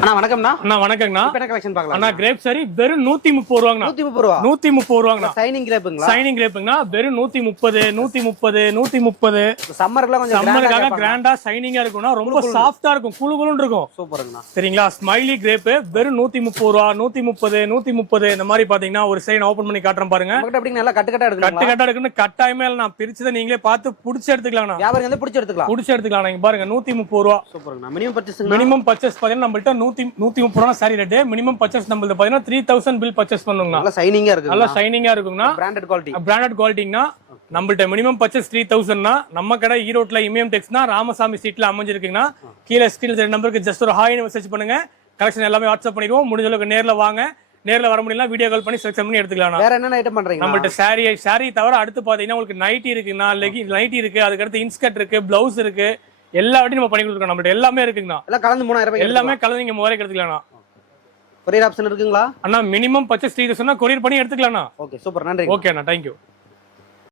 அண்ணா வணக்கம்ண்ணா. அண்ணா வணக்கங்கண்ணா. என்ன கலெக்ஷன் பார்க்கலாம் அண்ணா கிரேப் சரி வெறும் 130 ரூபாங்கண்ணா. 130 ரூபா. 130 ரூபாங்கண்ணா. சைனிங் கிரேப்புங்களா? சைனிங் கிரேப்புங்கண்ணா. வெறும் 130 130. சம்மர்க்குலாம் கொஞ்சம் சம்மருக்காக கிராண்டா சைனிங்கா இருக்கும்னா ரொம்ப சாஃப்ட்டா இருக்கும், குளுகுளுன்னு இருக்கும். சூப்பருங்கண்ணா. சரிங்களா? ஸ்மைலி கிரேப் வெறும் 130 ரூபா, 130 இந்த மாதிரி பாத்தீங்கன்னா ஒரு சைன் ஓபன் பண்ணி காட்டுறேன் பாருங்க. உங்ககிட்ட எப்படி நல்லா கட்டு கட்டா கட்டு எடுக்கலாம். கட்டா இருக்குன்னு கட்டாயமே இல்ல, நான் பிரிச்சதை நீங்களே பார்த்து புடிச்சு எடுத்துக்கலாம். வியாபாரம் வந்து பிடிச்சி எடுத்துக்கலாம். புடிச்சு எடுத்துக்கலாம். நீங்க பாருங்க 130 ரூபா. சூப்பருங்கண்ணா. மினிமம் பர்ச்சேஸ் மினிமம் பர்ச்சேஸ் பாத்தீங்கன்னா நம்மள்ட்ட 130 ரூபா சாரி ரேட். மினிமம் பர்ச்சேஸ் நம்மள்ட்ட பாத்தீங்கன்னா 3000 பில் பர்ச்சேஸ் பண்ணுங்க. நல்லா சைனிங்கா இருக்கு. நல்லா சைனிங்கா இருக்குங்கண்ணா. Branded quality. பிராண்டட் குவாலிட்டிங்கண்ணா. நம்மள்ட்ட மினிமம் பர்ச்சேஸ் 3000னா நம்ம கடை ஈரோட்ல இமயம் டெக்ஸ்னா ராமசாமி ஸ்ட்ரீட்ல அமைஞ்சிருக்குங்கண்ணா. கீழே ஸ்கிரீன் நம்பருக்கு ஜஸ்ட் ஒரு ஹாய் மெசேஜ் பண்ணுங்க. கலெக்ஷன் எல்லாமே வாட்ஸ்அப் பண்ணிடுவோம். முடிஞ்ச அளவுக்கு நேர்ல வாங்க. நேர்ல வர முடியல வீடியோ கால் பண்ணி செலக்ட் பண்ணி எடுத்துக்கலாம். வேற என்ன ஐட்டம் பண்றீங்க? நம்மள்ட்ட சாரி தவிர அடுத்து பாத்தீங்கன்னா உங்களுக்கு நைட்டி இருக்குண்ணா, நைட்டி இருக்கு, அதுக்கு அடுத்து இன்ஸ்கர்ட் இருக்கு, பிளவுஸ் இருக்கு, எல்லா வாட்டியும் நம்ம பண்ணி கொடுத்துருக்கோம். நம்மள்ட்ட எல்லாமே இருக்குங்கண்ணா. எல்லாம் கலந்து 3000 ரூபாய். எல்லாமே கலந்து நீங்க 3000 எடுத்துக்கலாம். கொரியர் ஆப்ஷன் இருக்குங்களா? அண்ணா மினிமம் பர்ச்சேஸ் 3000 கொரியர் பண்ணி எடுத்துக்கலாம். ஓகே சூப்பர், நன்றி. ஓகே அண்ணா, தேங்க்யூ.